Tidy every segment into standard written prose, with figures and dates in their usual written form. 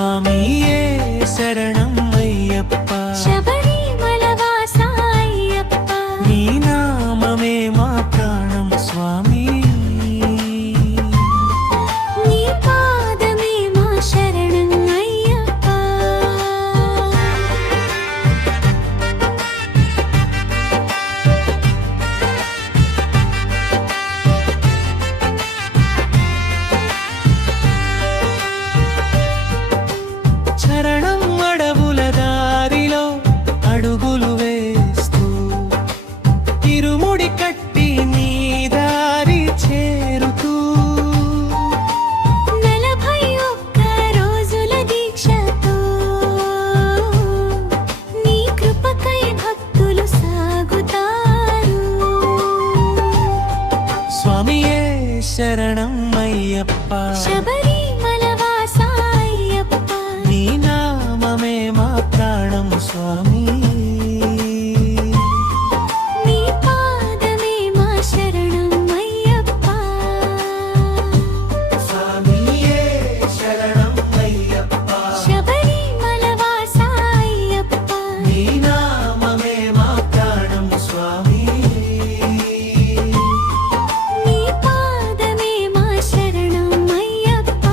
స్వామియే శరణం అయ్యప్ప శబరిమల వాస అయ్యప్ప నీ నామమే మా ప్రాణం స్వామి నీ పాదమే మా శరణం అయ్యప్ప చరణం అడవుల దారిలో అడుగులు వేస్తూ ఇరుముడి కట్టి నీ దారి చేరుతూ 41 రోజుల దీక్షతో నీ కృపకై భక్తులు సాగుతారు స్వామియే శరణం అయ్యప్ప శబరిమల వాస అయ్యప్ప నీ నామమే మా ప్రాణం స్వామి నీ పాదమే మా శరణం అయ్యప్ప స్వామియే శరణం అయ్యప్ప శబరిమల వాస అయ్యప్ప నీ నామమే మా ప్రాణం స్వామి నీ పాదమే మా శరణం అయ్యప్ప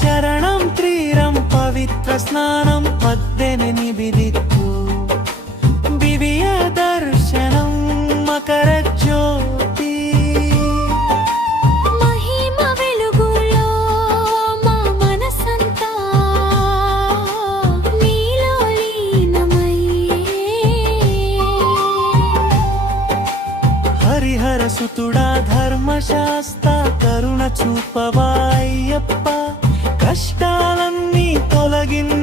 చరణం త్రీరం పవిత్ర స్నానం 18 దివ్య దర్శనం మకర జ్యోతి మహిమ వెలుగులో మా మనసంతా నీలో లీనమయ్యే హరిహర సుతుడా ధర్మశాస్త్ర కరుణ చూపవా అయ్యప్ప కష్టాలన్నీ తొలగించ